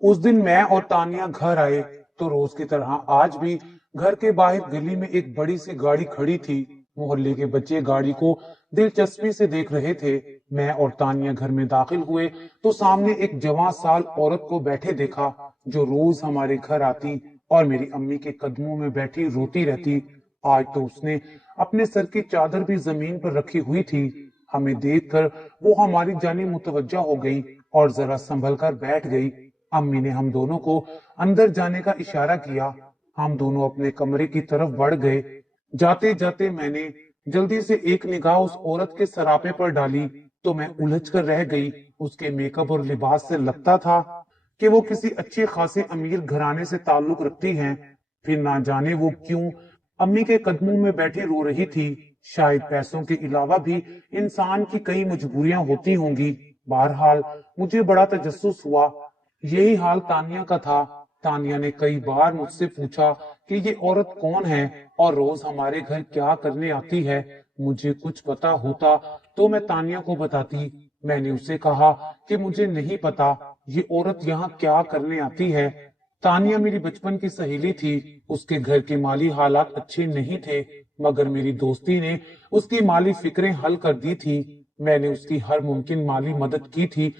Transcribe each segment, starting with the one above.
उस दिन मैं और तानिया घर आए तो रोज की तरह आज भी घर के बाहर गली में एक बड़ी सी गाड़ी खड़ी थी। मोहल्ले के बच्चे गाड़ी को दिलचस्पी से देख रहे थे। मैं और तानिया घर में दाखिल हुए तो सामने एक जवान साल औरत को बैठे देखा, जो रोज हमारे घर आती और मेरी अम्मी के कदमों में बैठी रोती रहती। आज तो उसने अपने सर की चादर भी जमीन पर रखी हुई थी। हमें देखकर वो हमारी जानिब मुतवज्जा हो गई और जरा संभल कर बैठ गई। अम्मी ने हम दोनों को अंदर जाने का इशारा किया। हम दोनों अपने कमरे की तरफ बढ़ गए। जाते जाते मैंने जल्दी से एक निगाह उस औरत के सरापे पर डाली तो मैं उलझ कर रह गई। उसके मेकअप और लिबास से लगता था कि वो किसी अच्छे खासे अमीर घराने से ताल्लुक रखती हैं। फिर ना जाने वो क्यों अम्मी के कदमों में बैठी रो रही थी। शायद पैसों के अलावा भी इंसान की कई मजबूरियां होती होंगी। बहरहाल मुझे बड़ा तजस्सुस हुआ। यही हाल तानिया का था। तानिया ने कई बार मुझसे पूछा कि ये औरत कौन है और रोज हमारे घर क्या करने आती है। मुझे कुछ पता होता तो मैं तानिया को बताती। मैंने उसे कहा कि मुझे नहीं पता ये औरत यहाँ क्या करने आती है। तानिया मेरी बचपन की सहेली थी। उसके घर के माली हालात अच्छे नहीं थे, मगर मेरी दोस्ती ने उसकी माली फिक्रें हल कर दी थी। मैंने उसकी हर मुमकिन माली मदद की थी।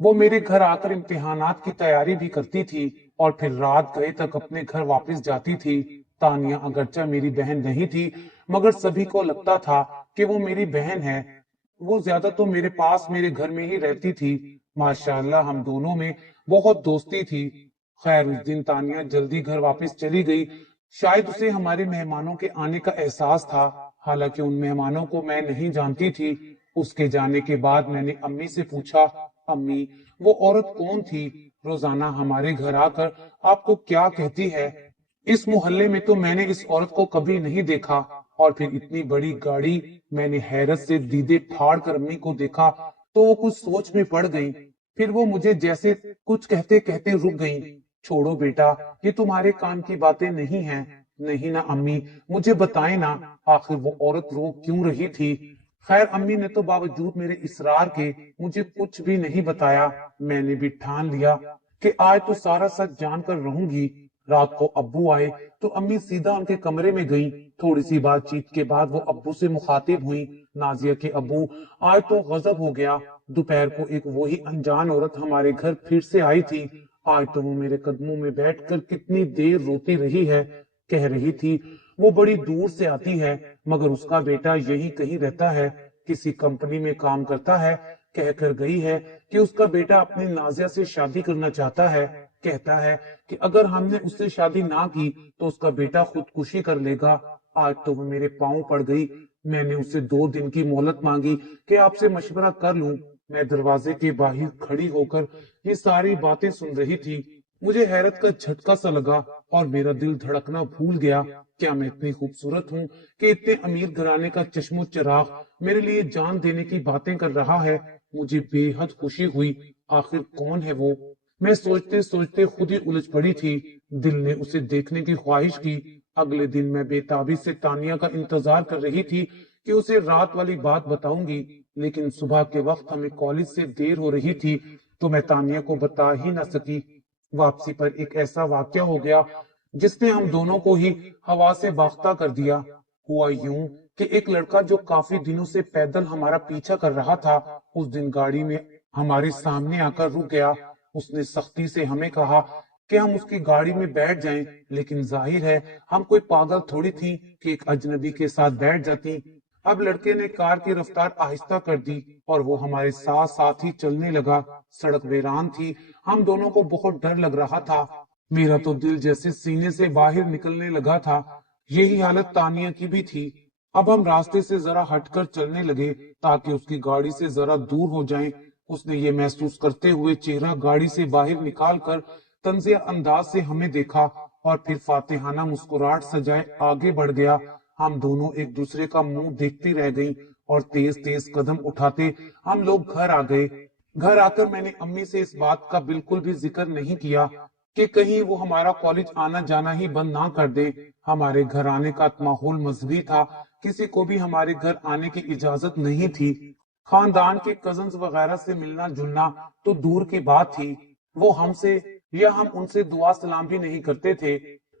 वो मेरे घर आकर इम्तिहानात की तैयारी भी करती थी और फिर रात गए तक अपने घर वापस जाती थी। तानिया अगरचा मेरी बहन नहीं थी, मगर सभी को लगता था कि वो मेरी बहन है। वो ज्यादा तो मेरे पास मेरे घर में ही रहती थी। माशाअल्लाह हम दोनों में बहुत दोस्ती थी। खैर उस दिन तानिया जल्दी घर वापस चली गई। शायद उसे हमारे मेहमानों के आने का एहसास था। हालांकि उन मेहमानों को मैं नहीं जानती थी। उसके जाने के बाद मैंने अम्मी से पूछा, अम्मी वो औरत कौन थी? रोजाना हमारे घर आकर आपको क्या कहती है? इस मोहल्ले में तो मैंने इस औरत को कभी नहीं देखा। और फिर इतनी बड़ी गाड़ी। मैंने हैरत से दीदे फाड़ कर अम्मी को देखा तो वो कुछ सोच में पड़ गई। फिर वो मुझे जैसे कुछ कहते कहते रुक गई। छोड़ो बेटा, ये तुम्हारे काम की बातें नहीं हैं। नहीं ना अम्मी, मुझे बताएं ना, आखिर वो औरत रो क्यों रही थी? खैर अम्मी ने तो बावजूद मेरे इसरार के मुझे कुछ भी नहीं बताया। मैंने भी ठान लिया कि आज तो सारा सच जानकर रहूंगी। रात को अब्बू आए तो अम्मी सीधा उनके कमरे में गई। थोड़ी सी बातचीत के बाद वो अब्बू से मुखातिब हुई। नाजिया के अब्बू, आज तो गजब हो गया। दोपहर को एक वही अनजान औरत हमारे घर फिर से आई थी। आज तो वो मेरे कदमों में बैठकर कितनी देर रोती रही है। कह रही थी वो बड़ी दूर से आती है, मगर उसका बेटा यही कहीं रहता है, किसी कंपनी में काम करता है। कहकर गई है कि उसका बेटा अपनी नाजिया से शादी करना चाहता है। कहता है कि अगर हमने उससे शादी ना की तो उसका बेटा खुदकुशी कर लेगा। आज तो वो मेरे पांव पड़ गई। मैंने उससे 2 दिन की मोहलत मांगी कि आपसे मशवरा कर लूं। मैं दरवाजे के बाहर खड़ी होकर ये सारी बातें सुन रही थी। मुझे हैरत का झटका सा लगा और मेरा दिल धड़कना भूल गया। क्या मैं इतनी खूबसूरत हूँ कि इतने अमीर घराने का चश्मो चिराग मेरे लिए जान देने की बातें कर रहा है? मुझे बेहद खुशी हुई। आखिर कौन है वो? मैं सोचते सोचते खुद ही उलझ पड़ी थी। दिल ने उसे देखने की ख्वाहिश की। अगले दिन मैं बेताबी से तानिया का इंतजार कर रही थी कि उसे रात वाली बात बताऊंगी, लेकिन सुबह के वक्त हमें कॉलेज से देर हो रही थी तो मैं तानिया को बता ही ना सकी। वापसी पर एक ऐसा वाक्या हो गया जिसने हम दोनों को ही हवा से बाख्ता कर दिया। हुआ यूं कि एक लड़का जो काफी दिनों से पैदल हमारा पीछा कर रहा था, उस दिन गाड़ी में हमारे सामने आकर रुक गया। उसने सख्ती से हमें कहा कि हम उसकी गाड़ी में बैठ जाएं, लेकिन जाहिर है हम कोई पागल थोड़ी थी कि एक अजनबी के साथ बैठ जाती। अब लड़के ने कार की रफ्तार आहिस्ता कर दी और वो हमारे साथ साथ ही चलने लगा। सड़क वीरान थी। हम दोनों को बहुत डर लग रहा था। मेरा तो दिल जैसे सीने से बाहर निकलने लगा था। यही हालत तानिया की भी थी। अब हम रास्ते से जरा हटकर चलने लगे ताकि उसकी गाड़ी से जरा दूर हो जाएं। उसने ये महसूस करते हुए चेहरा गाड़ी से बाहर निकाल कर तंजिया अंदाज से हमें देखा और फिर फातिहाना मुस्कुराहट सजाए आगे बढ़ गया। हम दोनों एक दूसरे का मुंह देखती रह गई और तेज तेज कदम उठाते हम लोग घर आ गए। घर आकर मैंने अम्मी से इस बात का बिल्कुल भी जिक्र नहीं किया कि कहीं वो हमारा कॉलेज आना जाना ही बंद ना कर दे। हमारे घर आने का माहौल मजहबी था। किसी को भी हमारे घर आने की इजाजत नहीं थी। खानदान के कजन्स वगैरह से मिलना जुलना तो दूर की बात थी। वो हमसे या हम उनसे दुआ सलाम भी नहीं करते थे।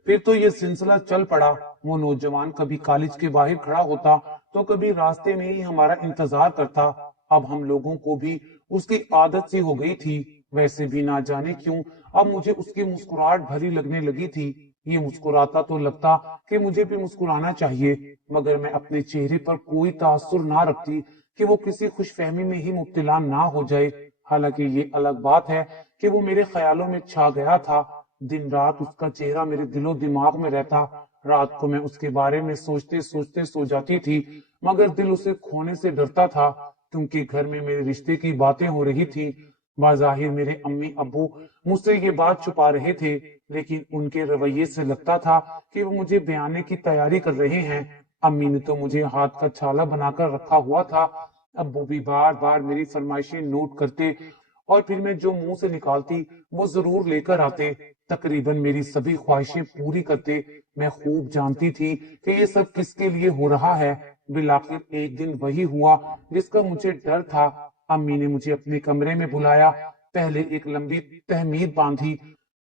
फिर तो ये सिलसिला चल पड़ा। वो नौजवान कभी कॉलेज के बाहर खड़ा होता तो कभी रास्ते में ही हमारा इंतजार करता। अब हम लोगों को भी उसकी आदत सी हो गई थी। वैसे भी ना जाने क्यों अब मुझे उसकी मुस्कुराहट भरी लगने लगी थी। ये मुस्कुराता तो लगता कि मुझे भी मुस्कुराना चाहिए, मगर मैं अपने चेहरे पर कोई तासुर ना रखती कि वो किसी खुशफहमी में ही मुब्तला ना हो जाए। हालांकि ये अलग बात है कि वो मेरे ख्यालों में छा गया था। दिन रात उसका चेहरा मेरे दिलो दिमाग में रहता। रात को मैं उसके बारे में सोचते सोचते सो जाती थी, मगर दिल उसे खोने से डरता था, क्योंकि घर में मेरे रिश्ते की बातें हो रही थी। बाज़ाहिर मेरे अम्मी अब्बू मुझसे ये बात छुपा रहे थे, लेकिन उनके रवैये से लगता था कि वो मुझे बयाने की तैयारी कर रहे हैं। अम्मी ने तो मुझे हाथ का छाला बनाकर रखा हुआ था। अब्बू भी बार बार मेरी फरमाइशें नोट करते और फिर मैं जो मुंह से निकालती वो जरूर लेकर आते। तकरीबन मेरी सभी ख्वाहिशें पूरी करते। मैं खूब जानती थी कि ये सब किसके लिए हो रहा है। बिलाखिर एक दिन वही हुआ जिसका मुझे डर था। अम्मी ने मुझे अपने कमरे में बुलाया, पहले एक लंबी तहमीद बांधी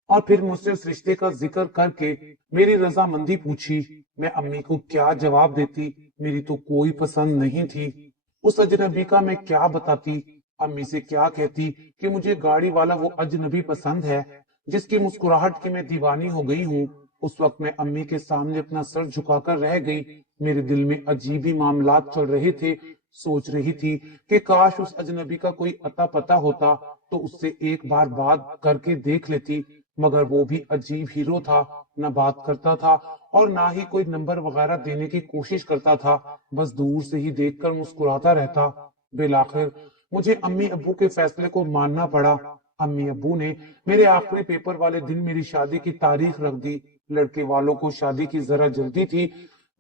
और फिर मुझसे उस रिश्ते का जिक्र करके मेरी रजामंदी पूछी। मैं अम्मी को क्या जवाब देती? मेरी तो कोई पसंद नहीं थी। उस अजनबी का मैं क्या बताती? अम्मी से क्या कहती कि मुझे गाड़ी वाला वो अजनबी पसंद है जिसकी मुस्कुराहट की मैं दीवानी हो गई हूँ। उस वक्त मैं अम्मी के सामने अपना सर झुकाकर रह गई। मेरे दिल में अजीब ही मामलात चल रहे थे। सोच रही थी कि काश उस अजनबी का कोई अता पता होता तो उससे एक बार बात करके देख लेती, मगर वो भी अजीब हीरो था। न बात करता था और ना ही कोई नंबर वगैरह देने की कोशिश करता था, बस दूर से ही देखकर मुस्कुराता रहता। बिलाखिर मुझे अम्मी अब्बू के फैसले को मानना पड़ा। अम्मी अब्बू ने मेरे आखिरी पेपर वाले दिन मेरी शादी की तारीख रख दी। लड़के वालों को शादी की जरा जल्दी थी।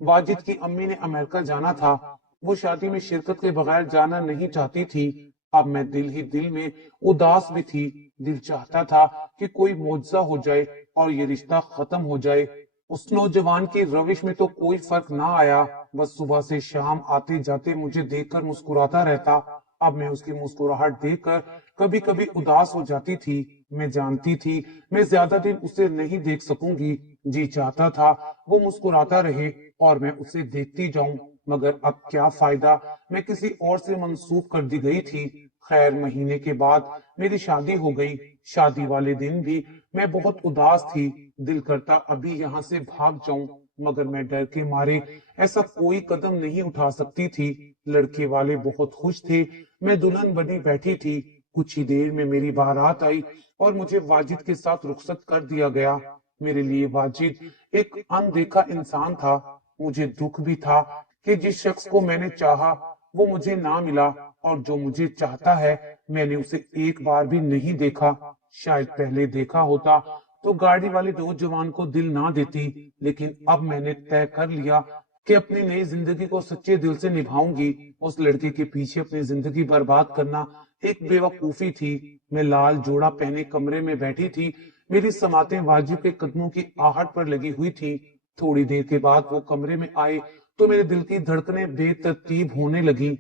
वाजिद की अम्मी ने अमेरिका जाना था। वो शादी में शिरकत के बगैर जाना नहीं चाहती थी। अब मैं दिल ही दिल में उदास भी थी। दिल चाहता था कि कोई मुआवजा हो जाए और ये रिश्ता खत्म हो जाए। उस नौजवान की रविश में तो कोई फर्क ना आया, बस सुबह से शाम आते जाते मुझे देखकर मुस्कुराता रहता। अब मैं उसकी मुस्कुराहट देखकर कभी कभी उदास हो जाती थी। मैं जानती थी मैं ज्यादा दिन उसे नहीं देख सकूंगी। जी चाहता था वो मुस्कुराता रहे और मैं उसे देखती जाऊं, मगर अब क्या फायदा, मैं किसी और से मंसूब कर दी गई थी। खैर महीने के बाद मेरी शादी हो गई। शादी वाले दिन भी मैं बहुत उदास थी। दिल करता अभी यहाँ से भाग जाऊं, मगर मैं डर के मारे ऐसा कोई कदम नहीं उठा सकती थी। लड़के वाले बहुत खुश थे। मैं दुल्हन बनी बैठी थी। कुछ ही देर में मेरी बारात आई और मुझे वाजिद के साथ रुखसत कर दिया गया। मेरे लिए वाजिद एक अनदेखा इंसान था। मुझे दुख भी था कि जिस शख्स को मैंने चाहा वो मुझे ना मिला, और जो मुझे चाहता है मैंने उसे एक बार भी नहीं देखा। शायद पहले देखा होता तो गाड़ी वाले नौजवान को दिल ना देती, लेकिन अब मैंने तय कर लिया कि अपनी नई जिंदगी को सच्चे दिल से निभाऊंगी। उस लड़के के पीछे अपनी जिंदगी बर्बाद करना एक बेवकूफी थी। मैं लाल जोड़ा पहने कमरे में बैठी थी। मेरी समातें वाजिब के कदमों की आहट पर लगी हुई थी। थोड़ी देर के बाद वो कमरे में आए तो मेरे दिल की धड़कनें बेतरतीब होने लगी।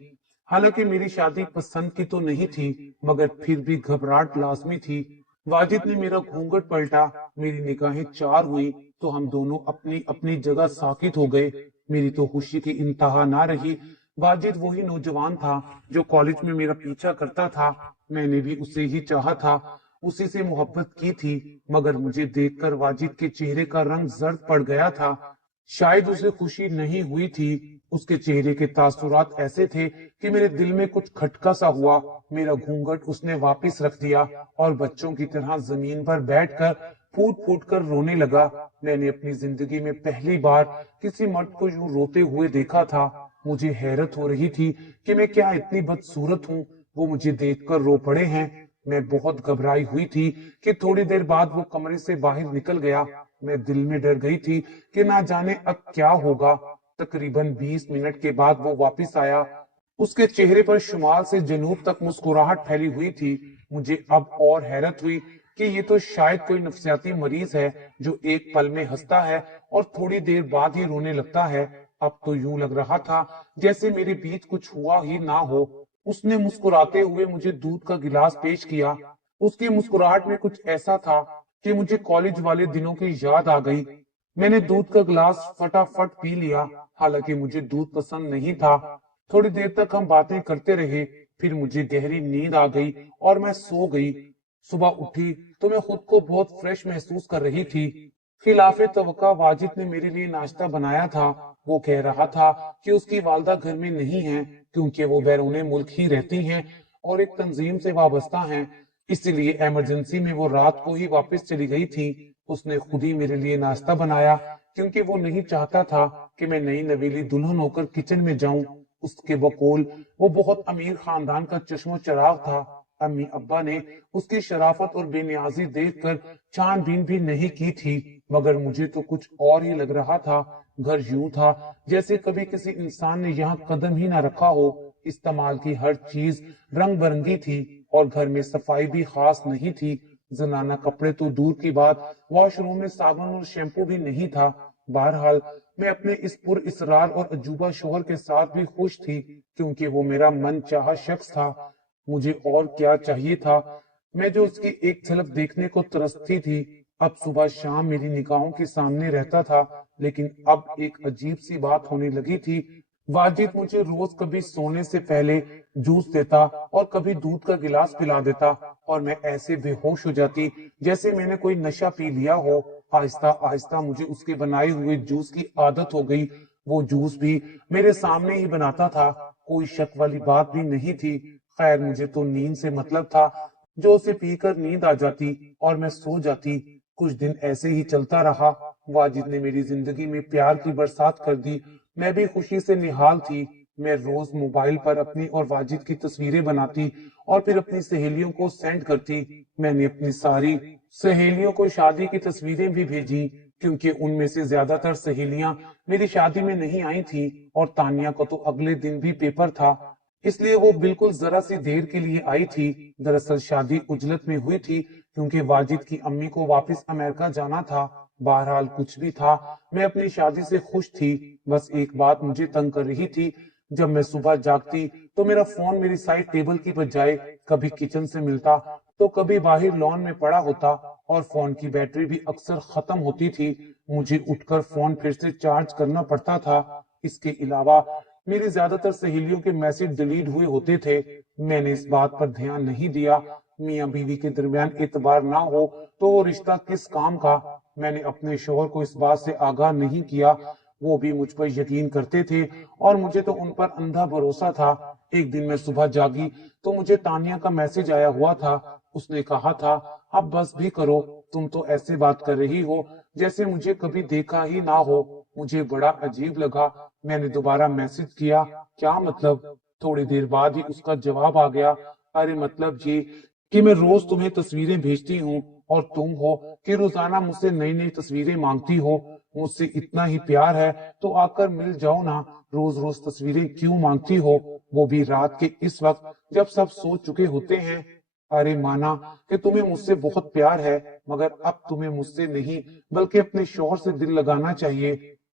हालांकि मेरी शादी पसंद की तो नहीं थी, मगर फिर भी घबराहट लाजमी थी। वाजिद ने मेरा घूंघट पलटा, मेरी निगाहें चार हुई तो हम दोनों अपनी अपनी जगह साकित हो गए। मेरी तो खुशी की इंतहा ना रही। वाजिद वही नौजवान था जो कॉलेज में मेरा पीछा करता था। मैंने भी उसे ही चाहा था, उसी से मोहब्बत की थी, मगर मुझे देखकर वाजिद के चेहरे का रंग जर्द पड़ गया था। शायद उसे खुशी नहीं हुई थी। उसके चेहरे के तासुरात ऐसे थे कि मेरे दिल में कुछ खटका सा हुआ। मेरा घूंघट उसने वापस रख दिया और बच्चों की तरह जमीन पर बैठकर फूट फूट कर रोने लगा। मैंने अपनी जिंदगी में पहली बार किसी मर्द को यूं रोते हुए देखा था। मुझे हैरत हो रही थी कि मैं क्या इतनी बदसूरत हूँ। वो मुझे देखकर रो पड़े हैं। मैं बहुत घबराई हुई थी कि थोड़ी देर बाद वो कमरे से बाहर निकल गया। मैं दिल में डर गई थी कि ना जाने अब क्या होगा। तकरीबन 20 मिनट के बाद वो वापस आया। उसके चेहरे पर शुमाल से जनूब तक मुस्कुराहट फैली हुई थी। मुझे अब और हैरत हुई कि ये तो शायद कोई नफ्सियाती मरीज है जो एक पल में हंसता है और थोड़ी देर बाद ही रोने लगता है। अब तो यूं लग रहा था जैसे मेरे बीच कुछ हुआ ही ना हो। उसने मुस्कुराते हुए मुझे दूध का गिलास पेश किया। उसकी मुस्कुराहट में कुछ ऐसा था कि मुझे कॉलेज वाले दिनों की याद आ गई। मैंने दूध का गिलास फटाफट पी लिया, हालांकि मुझे दूध पसंद नहीं था। थोड़ी देर तक हम बातें करते रहे, फिर मुझे गहरी नींद आ गई और मैं सो गई। सुबह उठी तो मैं खुद को बहुत फ्रेश महसूस कर रही थी। खिलाफे तवक्का वाजिद ने मेरे लिए नाश्ता बनाया था। वो कह रहा था कि उसकी वालदा घर में नहीं है, क्योंकि वो बैरून मुल्क ही रहती हैं और एक तंजीम से वाबस्ता हैं। इसीलिए इमरजेंसी में वो रात को ही वापस चली गई थी। उसने खुद ही मेरे लिए नाश्ता बनाया, क्योंकि वो नहीं चाहता था कि मैं नई नवेली दुल्हन होकर किचन में जाऊं। उसके बकौल वो बहुत अमीर खानदान का चश्मो चराग था। अम्मी अब्बा ने उसकी शराफत और बेनियाजी देखकर छानबीन भी नहीं की थी, मगर मुझे तो कुछ और ही लग रहा था। घर यूं था जैसे कभी किसी इंसान ने यहाँ कदम ही ना रखा हो। इस्तेमाल की हर चीज रंग बिरंगी थी और घर में सफाई भी खास नहीं थी। जनाना कपड़े तो दूर की बात, वॉशरूम में साबुन और शैम्पू भी नहीं था। बहरहाल मैं अपने इस पुर इसरार और अजूबा शोहर के साथ भी खुश थी, क्योंकि वो मेरा मन चाहा शख्स था। मुझे और क्या चाहिए था। मैं जो उसकी एक झलक देखने को तरसती थी, अब सुबह शाम मेरी निगाहों के सामने रहता था। लेकिन अब एक अजीब सी बात होने लगी थी। वाजिद मुझे रोज कभी सोने से पहले जूस देता और कभी दूध का गिलास पिला देता, और मैं ऐसे बेहोश हो जाती जैसे मैंने कोई नशा पी लिया हो। आहिस्ता आहिस्ता मुझे उसके बनाए हुए जूस की आदत हो गई। वो जूस भी मेरे सामने ही बनाता था, कोई शक वाली बात भी नहीं थी। खैर, मुझे तो नींद से मतलब था। जो उसे पीकर नींद आ जाती और मैं सो जाती। कुछ दिन ऐसे ही चलता रहा। वाजिद ने मेरी जिंदगी में प्यार की बरसात कर दी। मैं भी खुशी से निहाल थी। मैं रोज मोबाइल पर अपनी और वाजिद की तस्वीरें बनाती और फिर अपनी सहेलियों को सेंड करती। मैंने अपनी सारी सहेलियों को शादी की तस्वीरें भी भेजी, क्योंकि उनमें से ज्यादातर सहेलियां मेरी शादी में नहीं आई थी, और तानिया को तो अगले दिन भी पेपर था, इसलिए वो बिल्कुल जरा सी देर के लिए आई थी। दरअसल शादी उजलत में हुई थी, क्योंकि वाजिद की अम्मी को वापस अमेरिका जाना था। बहरहाल कुछ भी था, मैं अपनी शादी से खुश थी। बस एक बात मुझे तंग कर रही थी। जब मैं सुबह जागती तो मेरा फोन मेरी साइड टेबल की बजाय कभी किचन से मिलता, तो कभी बाहर लॉन में पड़ा होता, और फोन की बैटरी भी अक्सर खत्म होती थी। मुझे उठकर फोन फिर से चार्ज करना पड़ता था। इसके अलावा मेरी ज्यादातर सहेलियों के मैसेज डिलीट हुए होते थे। मैंने इस बात पर ध्यान नहीं दिया। मियां बीवी के दरमियान एतबार ना हो तो वो रिश्ता किस काम का। मैंने अपने शोहर को इस बात से आगाह नहीं किया। वो भी मुझ पर यकीन करते थे और मुझे तो उन पर अंधा भरोसा था। एक दिन मैं सुबह जागी तो मुझे तानिया का मैसेज आया हुआ था। उसने कहा था, अब बस भी करो, तुम तो ऐसे बात कर रही हो जैसे मुझे कभी देखा ही ना हो। मुझे बड़ा अजीब लगा। मैंने दोबारा मैसेज किया, क्या मतलब? थोड़ी देर बाद ही उसका जवाब आ गया, अरे मतलब ये कि मैं रोज तुम्हें तस्वीरें भेजती हूँ और तुम हो कि रोजाना मुझसे नई नई तस्वीरें मांगती हो। मुझसे इतना ही प्यार है तो आकर मिल जाओ ना। रोज रोज तस्वीरें क्यों मांगती हो, वो भी रात के इस वक्त जब सब सो चुके होते हैं। अरे माना कि तुम्हें मुझसे बहुत प्यार है, मगर अब तुम्हें मुझसे नहीं बल्कि अपने शौहर से दिल लगाना चाहिए।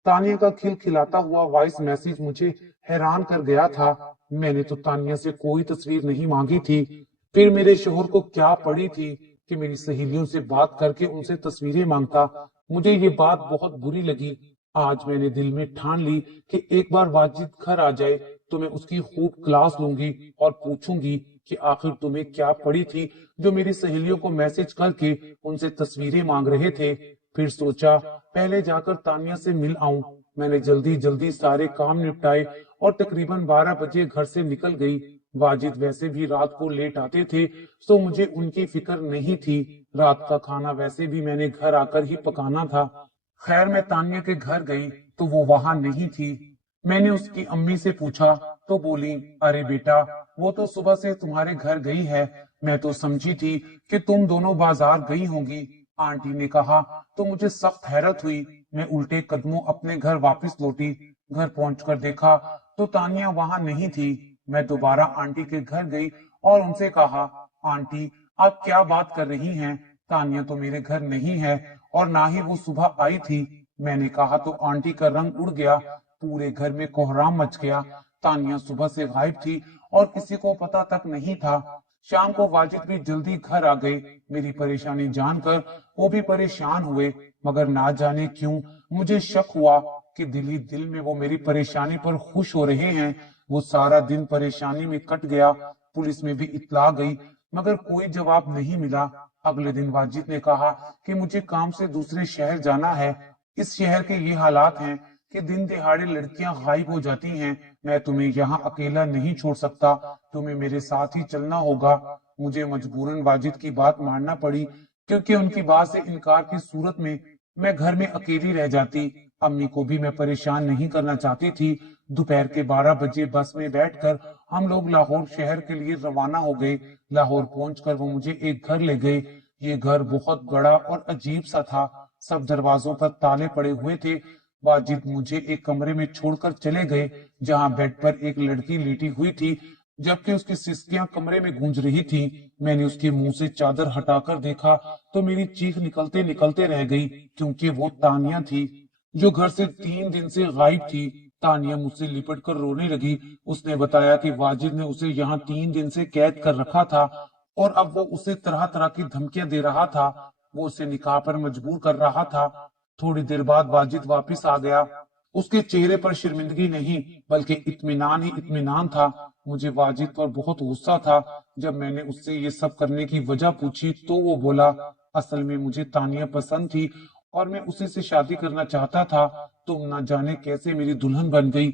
तानिया का खिलखिलाता हुआ वॉइस मैसेज मुझे हैरान कर गया था। मैंने तो तानिया से कोई तस्वीर नहीं मांगी थी। फिर मेरे शोहर को क्या पड़ी थी कि मेरी सहेलियों से बात करके उनसे तस्वीरें मांगता। मुझे ये बात बहुत बुरी लगी। आज मैंने दिल में ठान ली कि एक बार वाजिद घर आ जाए तो मैं उसकी खूब क्लास लूंगी और पूछूंगी कि आखिर तुम्हें क्या पड़ी थी जो मेरी सहेलियों को मैसेज करके उनसे तस्वीरें मांग रहे थे। फिर सोचा, पहले जाकर तानिया से मिल आऊं। मैंने जल्दी जल्दी सारे काम निपटाए और तकरीबन 12 बजे घर से निकल गई। वाजिद वैसे भी रात को लेट आते थे, तो मुझे उनकी फिक्र नहीं थी। रात का खाना वैसे भी मैंने घर आकर ही पकाना था। खैर, मैं तानिया के घर गई तो वो वहां नहीं थी। मैंने उसकी अम्मी से पूछा तो बोली, अरे बेटा, वो तो सुबह से तुम्हारे घर गई है। मैं तो समझी थी कि तुम दोनों बाजार गई होंगी। आंटी ने कहा तो मुझे सख्त हैरत हुई। मैं उल्टे कदमों अपने घर वापस लौटी। घर पहुंचकर देखा तो तानिया वहां नहीं थी। मैं दोबारा आंटी के घर गई और उनसे कहा, आंटी, आप क्या बात कर रही हैं? तानिया तो मेरे घर नहीं है और ना ही वो सुबह आई थी। मैंने कहा तो आंटी का रंग उड़ गया। पूरे घर में कोहराम मच गया। तानिया सुबह से गायब थी और किसी को पता तक नहीं था। शाम को वाजिद भी जल्दी घर आ गए। मेरी परेशानी जानकर वो भी परेशान हुए, मगर ना जाने क्यों मुझे शक हुआ कि दिल ही दिल में वो मेरी परेशानी पर खुश हो रहे हैं। वो सारा दिन परेशानी में कट गया। पुलिस में भी इत्तला गई, मगर कोई जवाब नहीं मिला। अगले दिन वाजिद ने कहा कि मुझे काम से दूसरे शहर जाना है। इस शहर के ये हालात हैं कि दिन दिहाड़े लड़कियां गायब हो जाती हैं। मैं तुम्हें यहाँ अकेला नहीं छोड़ सकता, तुम्हें मेरे साथ ही चलना होगा। मुझे मजबूरन वाजिद की बात मानना पड़ी, क्योंकि उनकी बात से इनकार की सूरत में मैं घर में अकेली रह जाती। अम्मी को भी मैं परेशान नहीं करना चाहती थी। दोपहर के 12 बजे बस में बैठकर हम लोग लाहौर शहर के लिए रवाना हो गए। लाहौर पहुंचकर वो मुझे एक घर ले गए। ये घर बहुत बड़ा और अजीब सा था। सब दरवाजों पर ताले पड़े हुए थे। वाजिद मुझे एक कमरे में छोड़कर चले गए, जहां बेड पर एक लड़की लेटी हुई थी, जबकि उसकी सिसकियां कमरे में गूंज रही थी। मैंने उसके मुंह से चादर हटाकर देखा तो मेरी चीख निकलते निकलते रह गई, क्योंकि वो तानिया थी, जो घर से 3 दिन से गायब थी। तानिया मुझसे लिपट कर रोने लगी। उसने बताया कि वाजिद ने उसे यहाँ 3 दिन से कैद कर रखा था और अब वो उसे तरह तरह की धमकियां दे रहा था। वो उसे निकाह पर मजबूर कर रहा था। थोड़ी देर बाद वाजिद वापस आ गया। उसके चेहरे पर शर्मिंदगी नहीं, बल्कि इत्मीनान ही इत्मीनान था। मुझे वाजिद पर बहुत गुस्सा था। जब मैंने उससे ये सब करने की वजह पूछी तो वो बोला, असल में मुझे तानिया पसंद थी और मैं उसी से शादी करना चाहता था। तुम ना जाने कैसे मेरी दुल्हन बन गई।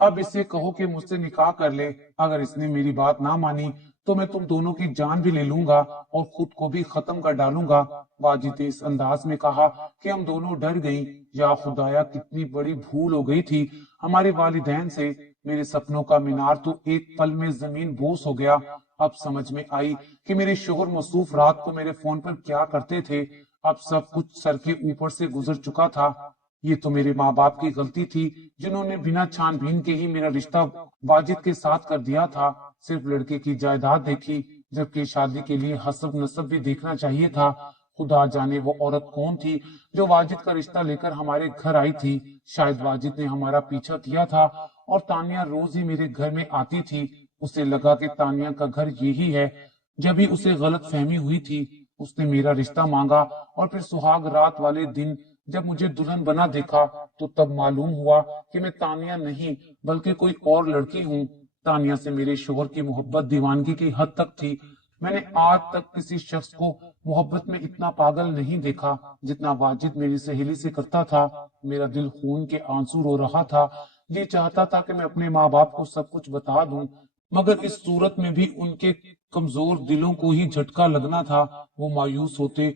अब इससे कहो कि मुझसे निकाह कर ले। अगर इसने मेरी बात ना मानी तो मैं तुम दोनों की जान भी ले लूंगा और खुद को भी खत्म कर डालूंगा। वाजिद ने इस अंदाज में कहा कि हम दोनों डर गई। या खुदाया, कितनी बड़ी भूल हो गई थी हमारे वालिदैन से। मेरे सपनों का मीनार तो एक पल में जमीन बोस हो गया। अब समझ में आई कि मेरे शोहर मसरूफ रात को मेरे फोन पर क्या करते थे। अब सब कुछ सर के ऊपर से गुजर चुका था। ये तो मेरे माँ बाप की गलती थी, जिन्होंने बिना छानबीन के ही मेरा रिश्ता वाजिद के साथ कर दिया था। सिर्फ लड़के की जायदाद देखी, जबकि शादी के लिए हसब नसब भी देखना चाहिए था। खुदा जाने वो औरत कौन थी जो वाजिद का रिश्ता लेकर हमारे घर आई थी। शायद वाजिद ने हमारा पीछा किया था और तानिया रोज ही मेरे घर में आती थी। उसे लगा कि तानिया का घर यही है। जब भी उसे गलत फहमी हुई थी, उसने मेरा रिश्ता मांगा और फिर सुहाग रात वाले दिन जब मुझे दुल्हन बना देखा तो तब मालूम हुआ कि मैं तानिया नहीं बल्कि कोई और लड़की हूँ। तानिया से मेरे शोहर की मोहब्बत दीवानगी की हद तक थी। मैंने आज तक किसी शख्स को मोहब्बत में इतना पागल नहीं देखा जितना वाजिद मेरी सहेली से करता था। मेरा दिल खून के आंसू रो रहा था। जी चाहता था कि मैं अपने माँ बाप को सब कुछ बता दूं, मगर इस सूरत में भी उनके कमजोर दिलों को ही झटका लगना था। वो मायूस होते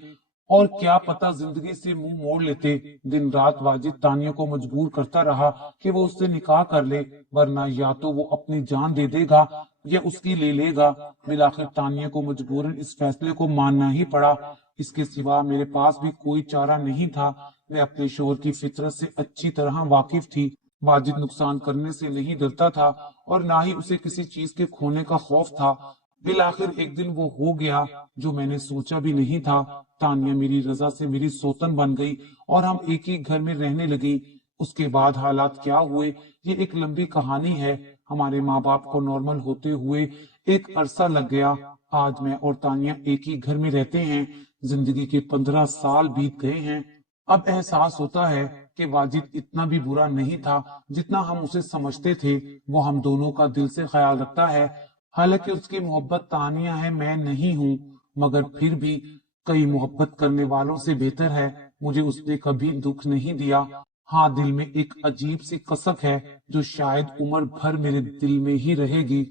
और क्या पता जिंदगी से मुंह मोड़ लेते। दिन रात वाजिद तानिया को मजबूर करता रहा कि वो उससे निकाह कर ले, वरना या तो वो अपनी जान दे देगा या उसकी ले लेगा। बिलाखिर तानिया को मजबूरन इस फैसले को मानना ही पड़ा। इसके सिवा मेरे पास भी कोई चारा नहीं था। मैं अपने शोहर की फितरत से अच्छी तरह वाकिफ थी। वाजिद नुकसान करने से नहीं डरता था और ना ही उसे किसी चीज के खोने का खौफ था। बिलाखिर एक दिन वो हो गया जो मैंने सोचा भी नहीं था। तानिया मेरी रजा से मेरी सोतन बन गई और हम एक ही घर में रहने लगी। उसके बाद हालात क्या हुए ये एक लंबी कहानी है। हमारे माँ बाप को नॉर्मल होते हुए एक अरसा लग गया। आज मैं और तानिया एक ही घर में रहते हैं। जिंदगी के 15 साल बीत गए हैं। अब एहसास होता है कि वाजिद इतना भी बुरा नहीं था जितना हम उसे समझते थे। वो हम दोनों का दिल से ख्याल रखता है। हालांकि उसकी मोहब्बत तानिया है, मैं नहीं हूँ, मगर फिर भी कई मोहब्बत करने वालों से बेहतर है। मुझे उसने कभी दुख नहीं दिया। हाँ, दिल में एक अजीब सी कसक है जो शायद उम्र भर मेरे दिल में ही रहेगी।